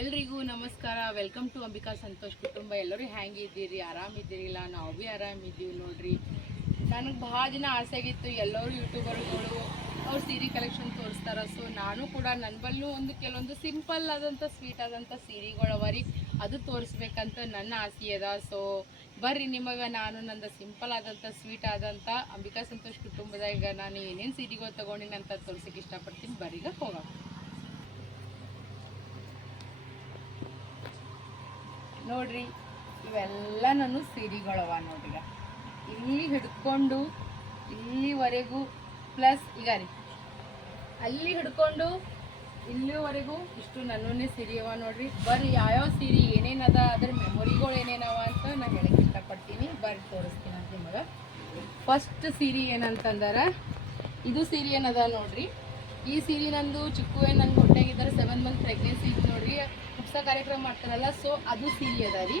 ಎಲ್ರಿಗೂ ನಮಸ್ಕಾರ. Welcome to Ambika Santosh ಕುಟುಂಬ. ಎಲ್ಲರೂ ಹ್ಯಾಂಗಿದ್ದೀರಿ? ಆರಾಮಿದ್ದೀರಿಲ್ಲ ನಾವು ಭೀ ಆರಾಮಿದ್ದೀವಿ ನೋಡ್ರಿ. ನನಗೆ ಭಾಳ ದಿನ ಆಸೆ ಆಗಿತ್ತು. ಎಲ್ಲರೂ ಯೂಟ್ಯೂಬರ್ಗಳು ಅವ್ರು ಸೀರೆ ಕಲೆಕ್ಷನ್ ತೋರಿಸ್ತಾರ. ಸೊ ನಾನು ಕೂಡ ನನ್ನ ಬಲ್ಲೂ ಒಂದು ಕೆಲವೊಂದು ಸಿಂಪಲ್ ಆದಂಥ ಸ್ವೀಟ್ ಆದಂಥ ಸೀರೆಗಳು ಅವ ರೀ. ಅದು ತೋರಿಸ್ಬೇಕಂತ ನನ್ನ ಆಸೆ ಅದ. ಸೊ ಬರ್ರಿ ನಿಮಗೆ. ನಾನು ನಂದು ಸಿಂಪಲ್ ಆದಂಥ ಸ್ವೀಟ್ ಆದಂಥ ಅಂಬಿಕಾ ಸಂತೋಷ್ ಕುಟುಂಬದಾಗ ನಾನು ಏನೇನು ಸೀರೆಗಳು ತೊಗೊಂಡಿನಿ ಅಂತ ತೋರ್ಸಕ್ಕೆ ಇಷ್ಟಪಡ್ತೀನಿ. ಬರ್ರೀಗ ಹೋಗೋಣ. ನೋಡ್ರಿ, ಇವೆಲ್ಲ ನಾನು ಸೀರೆಗಳವ ನೋಡ್ರಿ. ಇಲ್ಲಿ ಹಿಡ್ಕೊಂಡು ಇಲ್ಲಿವರೆಗೂ, ಪ್ಲಸ್ ಈಗ ರೀ, ಅಲ್ಲಿ ಹಿಡ್ಕೊಂಡು ಇಲ್ಲಿವರೆಗೂ ಇಷ್ಟು ನನ್ನೇ ಸೀರೆ ಅವ ನೋಡ್ರಿ. ಬರ್ರಿ, ಯಾವ್ಯಾವ ಸೀರೆ ಏನೇನದ ಅದ್ರ ಮೆಮೊರಿಗಳು ಏನೇನವ ಅಂತ ನಾನು ಹೇಳಕ್ಕೆ ಇಷ್ಟಪಡ್ತೀನಿ. ಬರ್ರಿ, ತೋರಿಸ್ತೀನಿ ಅಂತ ನಿಮಗೆ. ಫಸ್ಟ್ ಸೀರೆ ಏನಂತಂದಾರ, ಇದು ಸೀರೆ ಏನದ ನೋಡ್ರಿ. ಈ ಸೀರೆ ನಂದು ಚಿಕ್ಕುವೆ ನನ್ನ ಹೊಟ್ಟೆಗಿದ್ದಾರೆ ಸೆವೆನ್ ಮಂತ್ ಪ್ರೆಗ್ನೆನ್ಸಿ ಇತ್ತು ನೋಡ್ರಿ. ಕಾರ್ಯಕ್ರಮ ಮಾಡ್ತಾರಲ್ಲ ಸೊ ಅದು ಸೀರಿ ಅದ ರೀ.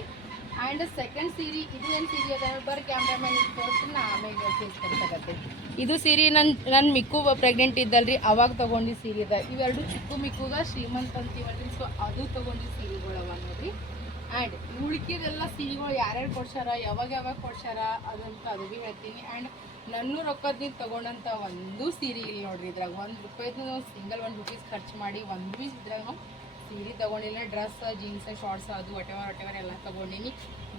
ಆ್ಯಂಡ್ ಸೆಕೆಂಡ್ ಸೀರಿ, ಇದು ಏನು ಸೀರಿ ಅದ? ಬರ್ ಕ್ಯಾಮ್ರಾಮನ್ ತೋರಿಸ್ತೀನಿ ನಾ ಆಮೇಲೆ ತಿಳಿಸ್ಕೊಡ್ತಕ್ಕಂತೆ ಇದು ಸೀರೆ ನನ್ನ ನನ್ನ ಮಿಕ್ಕು ಪ್ರೆಗ್ನೆಂಟ್ ಇದ್ದಲ್ರಿ, ಅವಾಗ ತೊಗೊಂಡು ಸೀರೆ ಅದ. ಇವೆರಡು ಚಿಕ್ಕು ಮಿಕ್ಕುಗ ಶ್ರೀಮಂತ ಅಂತೀವಲ್ರಿ ಸೊ ಅದು ತೊಗೊಂಡು ಸೀರೆಗಳವ ನೋಡ್ರಿ. ಆ್ಯಂಡ್ ಉಳ್ಕಿದೆಲ್ಲ ಸೀರೆಗಳು ಯಾರ್ಯಾರು ಕೊಡ್ಸಾರ ಯಾವಾಗ ಯಾವಾಗ ಕೊಡ್ಸಾರ ಅದಂತ ಅದು ಭೀ ಹೇಳ್ತೀನಿ. ಆ್ಯಂಡ್ ನನ್ನ ರೊಕ್ಕದಿಂದ ತೊಗೊಂಡಂಥ ಒಂದು ಸೀರೆ ಇಲ್ಲಿ ನೋಡ್ರಿ ಇದ್ರಾಗ. ಒಂದು ರೂಪಾಯಿದು ಸಿಂಗಲ್ ಒಂದು ರುಪೀಸ್ ಖರ್ಚು ಮಾಡಿ, ಒಂದು ಭೀ ಇದ್ರಾಗ ಸೀರೆ ತಗೊಂಡಿಲ್ಲ ಡ್ರೆಸ್ ಜೀನ್ಸ್ ಶಾರ್ಟ್ಸ್ ಅದು ವಟೆವರ್ ವಟೆವರ್ ಎಲ್ಲ ತಗೊಂಡೀನಿ.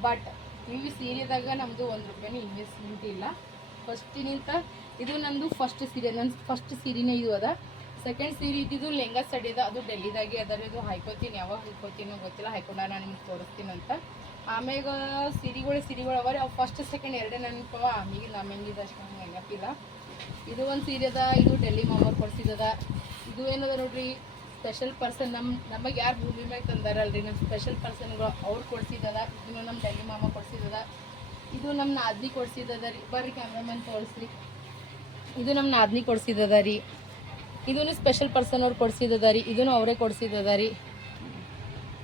ಬಟ್ ಈ ಸೀರೆದಾಗ ನಮ್ಮದು ಒಂದು ರೂಪಾಯಿನೂ ಇನ್ವೆಸ್ಟ್ಮೆಂಟ್ ಇಲ್ಲ. ಫಸ್ಟಿನಿಂದ ಇದು ನಂದು ಫಸ್ಟ್ ಸೀರೆ ನನ್ನ ಫಸ್ಟ್ ಸೀರೆನೇ ಇದು ಅದ. ಸೆಕೆಂಡ್ ಸೀರೆ ಇದ್ದಿದ್ದು ಲೆಂಗ ಸಡಿ ಅದ ಡೆಲ್ಲಿದಾಗೆ ಅದರ ಇದು ಹಾಯ್ಕೋತೀನಿ ಯಾವಾಗ ಹಾಯ್ಕೊತೀನೋ ಗೊತ್ತಿಲ್ಲ ಹಾಯ್ಕೊಂಡ ನಾನು ನಿಮ್ಗೆ ತೋರಿಸ್ತೀನಿ ಅಂತ. ಆಮ್ಯಾಗ ಸೀರೆಗಳು ಸೀರೆಗಳು ಅವರೇ, ಅವು ಫಸ್ಟ್ ಸೆಕೆಂಡ್ ಎರಡೇ ನೆನಪವ ಆಮೇಲೆ ನಮ್ಮಂಗಿದ ಅಷ್ಟು ನೆನಪಿಲ್ಲ. ಇದು ಒಂದು ಸೀರೆ ಅದ ಇದು ಡೆಲ್ಲಿ ಮಾಮರ್ ಕೊಡಿಸಿದದ ಇದು ಏನದ ನೋಡ್ರಿ? ಸ್ಪೆಷಲ್ ಪರ್ಸನ್ ನಮ್ಮ ನಮಗೆ ಯಾರು ಭೂಮಿ ಮ್ಯಾಗ ತಂದಾರಲ್ರಿ? ನಮ್ಮ ಸ್ಪೆಷಲ್ ಪರ್ಸನ್ಗಳು ಅವ್ರು ಕೊಡ್ಸಿದ್ದದ ಇದನ್ನು ನಮ್ಮ ಡೆಲ್ಲಿ ಮಾಮ ಕೊಡ್ಸಿದ್ದದ ಇದು ನಮ್ಮ ನಾದ್ನಿ ಕೊಡ್ಸಿದ್ದದ ರೀ. ಬರ್ರಿ ಕ್ಯಾಮ್ರಾಮನ್ ತೋರಿಸ್ರಿ. ಇದು ನಮ್ಮ ನಾದ್ನಿ ಕೊಡ್ಸಿದ್ದದ ರೀ. ಇದನ್ನು ಸ್ಪೆಷಲ್ ಪರ್ಸನ್ ಅವ್ರು ಕೊಡ್ಸಿದ್ದದ ರೀ. ಇದನ್ನು ಅವರೇ ಕೊಡ್ಸಿದ್ದದ ರೀ.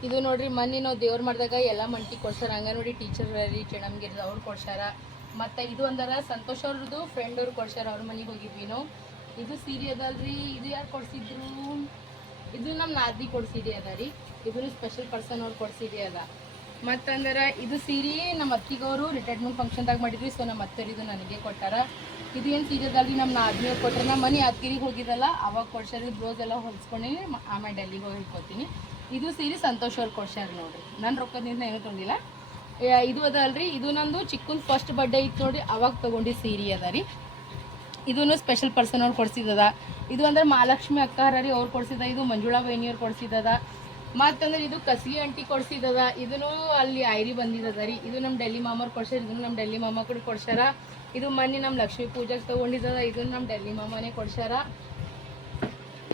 ಇದು ನೋಡ್ರಿ, ಮೊನ್ನೆ ನಾವು ದೇವ್ರು ಮಾಡಿದಾಗ ಎಲ್ಲ ಮಂಟಿ ಕೊಡ್ಸಾರ ಹಂಗೆ ನೋಡಿ ಟೀಚರ್ ರೀ ಚೆಣಮ್ಗಿರ್ ಅವ್ರು ಕೊಡ್ಸಾರ ಮತ್ತು ಇದು ಒಂದರ ಸಂತೋಷ್ ಅವ್ರದ್ದು ಫ್ರೆಂಡ್ ಅವ್ರು ಕೊಡ್ಸಾರ ಅವ್ರ ಮನೆಗೆ ಹೋಗಿದ್ವಿ ನಾವು. ಇದು ಸೀರೆ ಅದಲ್ರಿ. ಇದು ಯಾರು ಕೊಡ್ಸಿದ್ರು? ಇದು ನಮ್ಮ ನಾದಿ ಕೊಡ್ಸಿದೆ ಅದ ರೀ. ಇದನ್ನು ಸ್ಪೆಷಲ್ ಪರ್ಸನ್ ಅವ್ರು ಕೊಡ್ಸಿದೆ ಅದ. ಮತ್ತಂದ್ರೆ ಇದು ಸೀರೆ ನಮ್ಮ ಅತ್ತಿಗವರು ರಿಟೈರ್ಮೆಂಟ್ ಫಂಕ್ಷನ್ದಾಗ ಮಾಡಿದ್ವಿ ಸೊ ನಮ್ಮ ಅತ್ತರಿದು ಇದು ನನಗೆ ಕೊಟ್ಟಾರ. ಇದು ಏನು ಸೀರೆ ನಮ್ಮ ನಾದಿನಿಯವ್ರು ಕೊಟ್ಟರೆ ನಮ್ಮ ಮನೆ ಅತ್ತಿರಿಗೆ ಹೋಗಿದ್ದಲ್ಲ, ಅವಾಗ ಕೊಡ್ಸಾರ ಬ್ಲೌಸ್ ಎಲ್ಲ ಹೊಲ್ಸ್ಕೊಂಡು ಆಮೇಲೆ ಡೆಲ್ಲಿಗೆ ಹೋಗಿ ಇಟ್ಕೊತೀನಿ ಇದು ಸೀರೆ ಸಂತೋಷ್ ಅವ್ರು ಕೊಡ್ಸ್ಯಾರ ನೋಡ್ರಿ. ನನ್ನ ರೊಕ್ಕದಿಂದ ಏನು ತೊಗೊಂಡಿಲ್ಲ ಇದು ಅದ ಅಲ್ರಿ, ಇದು ನಂದು ಚಿಕ್ಕನ್ ಫಸ್ಟ್ ಬರ್ಡೇ ಇತ್ತು ನೋಡ್ರಿ, ಅವಾಗ ತೊಗೊಂಡು ಸೀರೆ ಅದ ರೀ. ಇದನ್ನು ಸ್ಪೆಷಲ್ ಪರ್ಸನ್ ಅವ್ರು ಕೊಡ್ಸಿದ್ದದ. ಇದು ಅಂದ್ರೆ ಮಹಾಲಕ್ಷ್ಮಿ ಅಕ್ಕ ಹರ ರೀ ಅವ್ರು ಕೊಡ್ಸಿದ, ಇದು ಮಂಜುಳಾ ಬೈನಿಯವ್ರು ಕೊಡ್ಸಿದದ. ಮತ್ತಂದ್ರೆ ಇದು ಕಸ್ಗಿ ಅಂಟಿ ಕೊಡ್ಸಿದದ. ಇದನ್ನು ಅಲ್ಲಿ ಐರಿ ಬಂದಿದ್ದದ ರೀ. ಇದು ನಮ್ಮ ಡೆಲ್ಲಿ ಮಾಮವ್ರು ಕೊಡ್ಸ್ಯಾರ, ಇದನ್ನು ನಮ್ಮ ಡೆಲ್ಲಿ ಮಾಮ ಕೂಡ ಕೊಡ್ಸ್ಯಾರ. ಇದು ಮೊನ್ನೆ ನಮ್ಮ ಲಕ್ಷ್ಮಿ ಪೂಜೆಗೆ ತೊಗೊಂಡಿದ್ದದ ಇದನ್ನು ನಮ್ಮ ಡೆಲ್ಲಿ ಮಾಮನೇ ಕೊಡ್ಸ್ಯಾರ.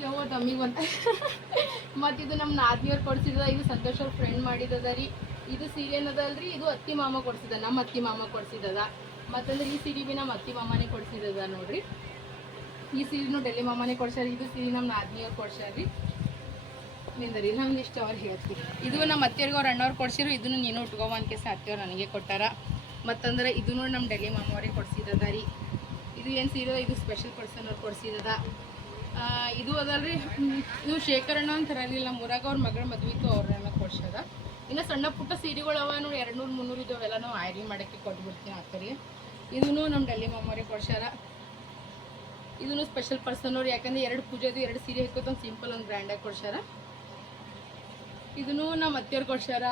ಯಾವ ತಮ್ಮಿಗೆ ಬಂತ ಮತ್ತು ಇದು ನಮ್ಮ ನಾದಿನಿಯವ್ರು ಕೊಡ್ಸಿದ ಇದು ಸಂತೋಷ್ ಅವ್ರ ಫ್ರೆಂಡ್ ಮಾಡಿದದ ರೀ. ಇದು ಸೀರೆ ಏನದಲ್ರಿ ಇದು ಅತ್ತಿ ಮಾಮ ಕೊಡ್ಸಿದ ನಮ್ಮ ಅತ್ತಿ ಮಾಮ ಕೊಡ್ಸಿದದ. ಮತ್ತಂದ್ರೆ ಈ ಸೀರೆ ಬಿ ನಮ್ಮ ಅತ್ತಿ ಮಾಮನೇ ಕೊಡ್ಸಿದದ ನೋಡ್ರಿ. ಈ ಸೀರೆನೂ ಡೆಲ್ಲಿ ಮಾಮನೇ ಕೊಡ್ಸ್ಯಾರ ಇದು ಸೀರೆ ನಮ್ಮ ನಾದಿನಿಯವ್ರು ಕೊಡ್ಸ್ಯಾರ ರೀ ನಿಂದರಿ ನಂಗೆ ಇಷ್ಟ ಅವ್ರು ಹೇಳ್ತೀವಿ ಇದು ನಮ್ಮ ಅತ್ತೆಯವ್ರಿಗೆ ಅವ್ರ ಅಣ್ಣವ್ರು ಕೊಡ್ಸಿರು ಇದನ್ನು ನೀನು ಉಟ್ಕೋವ ಅಂತ ಕೇಸ ಅತ್ತೆಯವ್ರು ನನಗೆ ಕೊಟ್ಟಾರ. ಮತ್ತಂದ್ರೆ ನೋಡಿ ನಮ್ಮ ಡೆಲ್ಲಿ ಮಾಮವ್ರಿಗೆ ಕೊಡ್ಸಿದದ ರೀ. ಇದು ಏನು ಸೀರೆ ಇದು ಸ್ಪೆಷಲ್ ಪರ್ಸನ್ ಅವ್ರು ಕೊಡ್ಸಿದದ. ಆ, ಇದು ಅದಲ್ರಿ ರೀ ಇವು ಶೇಖರಣ್ಣ ಅಂತ ಇರಲಿಲ್ಲ ನಮ್ಮೂರಾಗ ಅವ್ರ ಮಗಳ ಮದುವೆಗೂ ಇತ್ತು ಅವ್ರನ್ನ ಕೊಡ್ಸದ ಇನ್ನು ಸಣ್ಣ ಪುಟ್ಟ ಸೀರೆಗಳು ಅವ ನೋಡಿ ಎರಡು ನೂರು ಮುನ್ನೂರು ಇದಾವೆಲ್ಲ ನಾವು ಆಯ್ರಿ ಮಾಡೋಕ್ಕೆ ಕೊಟ್ಬಿಡ್ತೀನಿ ಥರ ಇದನ್ನು ನಮ್ಮ ಡೆಲ್ಲಿ ಮಾಮವ್ರಿಗೆ ಕೊಡ್ಸ್ಯಾರ. ಇದನ್ನು ಸ್ಪೆಷಲ್ ಪರ್ಸನ್ ಅವ್ರು, ಯಾಕಂದ್ರೆ ಎರಡು ಪೂಜೆದು, ಎರಡು ಸೀರೆ ಹಾಕೋತಂದು ಸಿಂಪಲ್ ಒಂದು ಗ್ರ್ಯಾಂಡಾಗಿ ಕೊಡ್ಸ್ಯಾರ. ಇದನ್ನು ನಮ್ಮ ಅತ್ತೆಯವ್ರು ಕೊಡ್ಸ್ಯಾರ.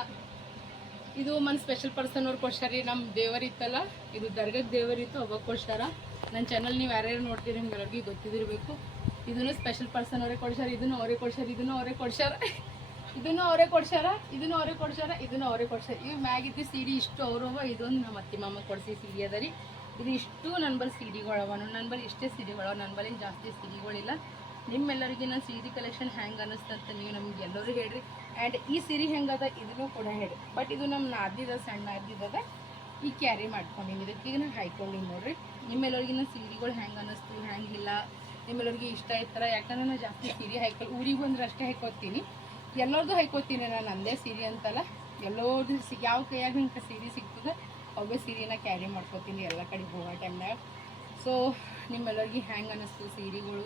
ಇದು ಮನ್ ಸ್ಪೆಷಲ್ ಪರ್ಸನ್ ಅವ್ರು ಕೊಡ್ಸ್ಯಾರಿ ನಮ್ಮ ದೇವರಿತ್ತಲ್ಲ ಇದು ದರ್ಗದ ದೇವರಿತ್ತು ಅವಾಗ ಕೊಡ್ಸ್ಯಾರ. ನನ್ನ ಚಾನಲ್ ನೀವು ಯಾರ್ಯಾರು ನೋಡ್ತೀರಿ ನಿಮ್ಗೆಲ್ಲರಿಗೂ ಗೊತ್ತಿದಿರಬೇಕು ಇದನ್ನು ಸ್ಪೆಷಲ್ ಪರ್ಸನ್ ಅವರೇ ಕೊಡ್ಸ್ಯಾರ ಇದನ್ನು ಅವರೇ ಕೊಡ್ಸ್ಯಾರ ಇದನ್ನು ಅವರೇ ಕೊಡ್ಸ್ಯಾರ. ಇದನ್ನು ಅವರೇ ಕೊಡ್ಸ್ಯಾರ ಇದನ್ನು ಅವರೇ ಕೊಡ್ಸ್ಯಾರ ಇದನ್ನು ಅವರೇ ಕೊಡ್ಸ್ಯಾರ. ಇವು ಮ್ಯಾಗಿದ್ದು ಸೀಡಿ ಇಷ್ಟು ಅವ್ರವ ಇದೊಂದು ನಮ್ಮ ಅತ್ತಿ ಮಾಮ ಕೊಡ್ಸಿ ಸೀಡಿ ಅದ ರೀ. ಇದು ಇಷ್ಟು ನನ್ನ ಬಳಿ ಸೀರೆಗಳವ. ನನ್ನ ಬಳಿ ಇಷ್ಟೇ ಸೀರೆಗಳವ. ನನ್ನ ಬಳಿ ಜಾಸ್ತಿ ಸೀರೆಗಳಿಲ್ಲ. ನಿಮ್ಮೆಲ್ಲರಿಗೆ ನಾನು ಸೀರೆ ಕಲೆಕ್ಷನ್ ಹೆಂಗೆ ಅನ್ನಿಸ್ತಂತ ನೀವು ನಮ್ಗೆ ಎಲ್ಲರೂ ಹೇಳ್ರಿ. ಆ್ಯಂಡ್ ಈ ಸೀರೆ ಹೆಂಗದ ಇದನ್ನು ಕೂಡ ಹೇಳಿ ಬಟ್ ಇದು ನಮ್ಮ ನಾದಿದ ಸಣ್ಣ ನಾದಿದದ ಈ ಕ್ಯಾರಿ ಮಾಡ್ಕೊಂಡಿನಿ. ಇದಕ್ಕೆ ನಾನು ಹಾಯ್ಕೊಂಡಿನಿ ನೋಡ್ರಿ. ನಿಮ್ಮೆಲ್ಲರಿಗೆ ನಾನು ಸೀರೆಗಳು ಹೆಂಗೆ ಅನ್ನಿಸ್ತು ಹೆಂಗಿಲ್ಲ? ನಿಮ್ಮೆಲ್ಲರಿಗೆ ಇಷ್ಟ ಆಯ್ತಾರ ಯಾಕಂದ್ರೆ ನಾನು ಜಾಸ್ತಿ ಸೀರೆ ಹಾಯ್ಕೊ ಊರಿಗೆ ಬಂದ್ರೆ ಅಷ್ಟೇ ಹಾಯ್ಕೋತೀನಿ. ಎಲ್ಲರದು ಹಾಯ್ಕೋತೀನಿ ನಾನು ಅಂದೇ ಸೀರೆ ಅಂತಲ್ಲ. ಎಲ್ಲರದು ಸಿಗ್ ಯಾವ ಕೈಯಾಗ ಹಿಂಗೆ ಸೀರೆ ಸಿಗ್ತದೆ ಅವೇ ಸೀರೆನ ಕ್ಯಾರಿ ಮಾಡ್ಕೋತೀನಿ ಎಲ್ಲ ಕಡೆ ಹೋಗೋ ಟೈಮ್ನಾಗ ಸೊ ನಿಮ್ಮೆಲ್ಲರಿಗೆ ಹ್ಯಾಂಗೆ ಅನ್ನಿಸ್ತು ಸೀರೆಗಳು?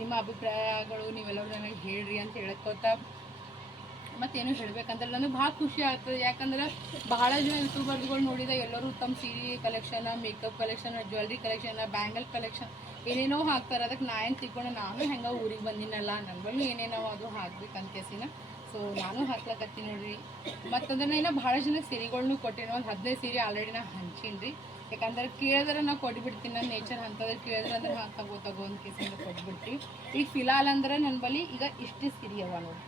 ನಿಮ್ಮ ಅಭಿಪ್ರಾಯಗಳು ನೀವೆಲ್ಲರೂ ನನಗೆ ಹೇಳ್ರಿ ಅಂತ ಹೇಳ್ಕೋತ ಮತ್ತೇನು ಹೇಳ್ಬೇಕಂದ್ರೆ ನನಗೆ ಭಾಳ ಖುಷಿ ಆಗ್ತದೆ. ಯಾಕಂದ್ರೆ ಬಹಳ ಜನ ಯೂಟ್ಯೂಬರ್ಗಳು ನೋಡಿದ ಎಲ್ಲರೂ ತಮ್ಮ ಸೀರೆ collection makeup collection jewellery collection bangle collection ಏನೇನೋ ಹಾಕ್ತಾರೆ. ಅದಕ್ಕೆ ನಾ ಏನು ನಾನು ಹೆಂಗೆ ಊರಿಗೆ ಬಂದಿನಲ್ಲ. ನನ್ನ ಬಳಿ ಏನೇನೋ ಅದು ಹಾಕ್ಬೇಕಂತ ಕೇಸಿನ ಸೊ ನಾನು ಹಾಕ್ಲಕತ್ತೀನಿ ನೋಡ್ರಿ. ಮತ್ತೊಂದ್ರೆ ಇನ್ನ ಭಾಳ ಜನ ಸೀರೆಗಳ್ನು ಕೊಟ್ಟೇನಿ. ಒಂದು ಹದಿನೈದು ಸೀರೆ ಆಲ್ರೆಡಿ ನಾ ಹಂಚೀನಿ ರೀ ಯಾಕಂದ್ರೆ ಕೇಳಿದ್ರೆ ನಾ ಕೊಟ್ಬಿಡ್ತೀನಿ. ನನ್ನ ನೇಚರ್ ಅಂತಂದ್ರೆ ಕೇಳಿದ್ರೆ ಅಂದ್ರೆ, ಹಾಂ, ತಗೋ ತಗೋ ಅಂತ ಕೇಸಿಂದ ಕೊಟ್ಬಿಡ್ತೀವಿ. ಈಗ ಫಿಲಾಲ್ ಅಂದ್ರೆ ನನ್ನ ಬಳಿ ಈಗ ಇಷ್ಟು ಸೀರೆ ಅವ ನೋಡಿ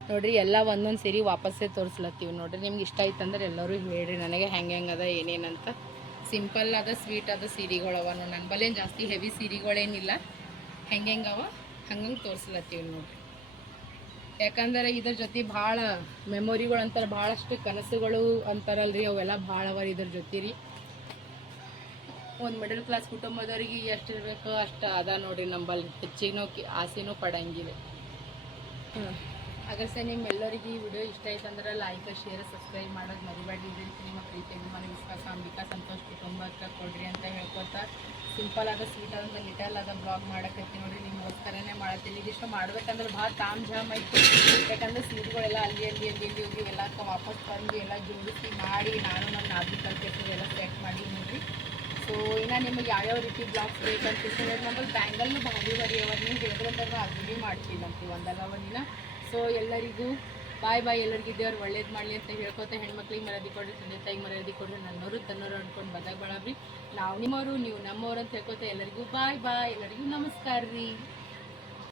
ನೋಡ್ರಿ, ಎಲ್ಲ ಒಂದೊಂದು ಸೀರೆ ವಾಪಸ್ಸೇ ತೋರಿಸ್ಲತ್ತೀವಿ ನೋಡ್ರಿ. ನಿಮ್ಗೆ ಇಷ್ಟ ಆಯ್ತಂದ್ರೆ ಎಲ್ಲರೂ ಹೇಳ್ರಿ. ನನಗೆ ಹೆಂಗೆ ಹೆಂಗೆ ಅದ, ಏನೇನಂತ. ಸಿಂಪಲ್ ಅದ ಸ್ವೀಟ್ ಅದ ಸೀರೆಗಳವ ನೋಡಿ. ನನ್ನ ಬಲ್ಲೇನು ಜಾಸ್ತಿ ಹೆವಿ ಸೀರೆಗಳೇನಿಲ್ಲ. ಹೆಂಗೆ ಹೆಂಗೆ ಅವ ಹಂಗಂಗೆ ತೋರಿಸ್ಲತ್ತೀವಿ ನೋಡ್ರಿ. ಯಾಕಂದ್ರೆ ಇದ್ರ ಜೊತೆ ಭಾಳ ಮೆಮೊರಿಗಳು ಅಂತಾರೆ, ಭಾಳಷ್ಟು ಕನಸುಗಳು ಅಂತಾರಲ್ರಿ, ಅವೆಲ್ಲ ಭಾಳ ಅವ ಇದ್ರ ಜೊತೆ ರೀ. ಒಂದು ಮಿಡಲ್ ಕ್ಲಾಸ್ ಕುಟುಂಬದವ್ರಿಗೆ ಎಷ್ಟು ಇರಬೇಕು ಅಷ್ಟು ಅದ ನೋಡ್ರಿ ನಂಬಲ್ಲಿ ಹೆಚ್ಚಿಗೆ ಆಸೆನೂ ಪಡಂಗಿಲ್ಲ. ಹ್ಞೂ ನಿಮ್ಮ ನಿಮ್ಮೆಲ್ಲರಿಗೆ ಈ ವಿಡಿಯೋ ಇಷ್ಟ ಆಯ್ತು ಅಂದ್ರೆ ಲೈಕ್ ಶೇರ್ ಸಬ್ಸ್ಕ್ರೈಬ್ ಮಾಡೋದು ಮರಿಬೇಡಿ. ನಿಮ್ಮ ರೀತಿ ನಿಮ್ಮ ಪ್ರೀತಿ ಅಭಿಮಾನ ವಿಶ್ವಾಸ, ಅಂಬಿಕಾ, ಸಂತೋಷ್ ಕುಟುಂಬಕ್ಕೆ ಕೊಡ್ರಿ ಅಂತ ಹೇಳ್ಕೊತಾ ಸಿಂಪಲ್ ಆದ ಸ್ವೀಟ್ ಆದಂಥ ಲಿಟಲ್ ಆದ ಬ್ಲಾಗ್ ಮಾಡಕತ್ತೀನಿ ನೋಡ್ರಿ. ನಿಮಗೋಸ್ಕರನೇ ಮಾಡತ್ತೀನಿ. ಇದಿಷ್ಟು ಮಾಡ್ಬೇಕಂದ್ರೆ ಭಾಳ ತಾಮ್ ಜಾಮ್ ಆಯ್ತು. ಯಾಕಂದ್ರೆ ಸೀಟ್ಗಳೆಲ್ಲ ಅಲ್ಲಿ ಅಲ್ಲಿ ಅಲ್ಲಿ ಅಲ್ಲಿ ಹೋಗಿ ಎಲ್ಲ ವಾಪಸ್ ತಂದು ಎಲ್ಲ ಜೋಡಿಸಿ ಮಾಡಿ ನಾನು ನನ್ನ ನಾಬಿ ಕಲ್ತಿರ್ತೀವಿ ಎಲ್ಲ ಸೆಟ್ ಮಾಡಿ ನೋಡ್ರಿ ಸೊ ಇನ್ನು ನಿಮಗೆ ಯಾವ್ಯಾವ ರೀತಿ ಬ್ಲಾಗ್ಸ್ ಬೇಕಂತ ನಮ್ಮಲ್ಲಿ ಬ್ಯಾಂಗಲ್ನು ಭಾರಿ ಬರೀ ನೀವು ಹೇಳಿದ್ರಂದ್ರೆ ನಾವು ಅಗ್ರಿ ಮಾಡ್ತೀವಿ ಅಂತೀವಿ ಒಂದಲ್ಲ ಒಂದಿನ. ಸೊ ಎಲ್ಲರಿಗೂ ಬಾಯ್ ಬಾಯ್, ಎಲ್ಲರಿಗೂ ದೇವ್ರು ಒಳ್ಳೇದು ಮಾಡಲಿ ಅಂತ ಹೇಳ್ಕೊತ ಹೆಣ್ಮಕ್ಳಿಗೆ ಮರ್ಯಾದೆ ಕೊಡ್ರಿ, ತಂದೆ ತಾಯಿಗೆ ಮರ್ಯಾದೆ ಕೊಡ್ರಿ, ನನ್ನವರು ತನ್ನೋರು ಅನ್ಕೊಂಡು ಬದಾಗ ನಾವು ನಿಮ್ಮವರು, ನೀವು ನಮ್ಮವರು ಅಂತ ಹೇಳ್ಕೊತ ಎಲ್ಲರಿಗೂ ಬಾಯ್ ಬಾಯ್, ಎಲ್ಲರಿಗೂ ನಮಸ್ಕಾರ ರೀ.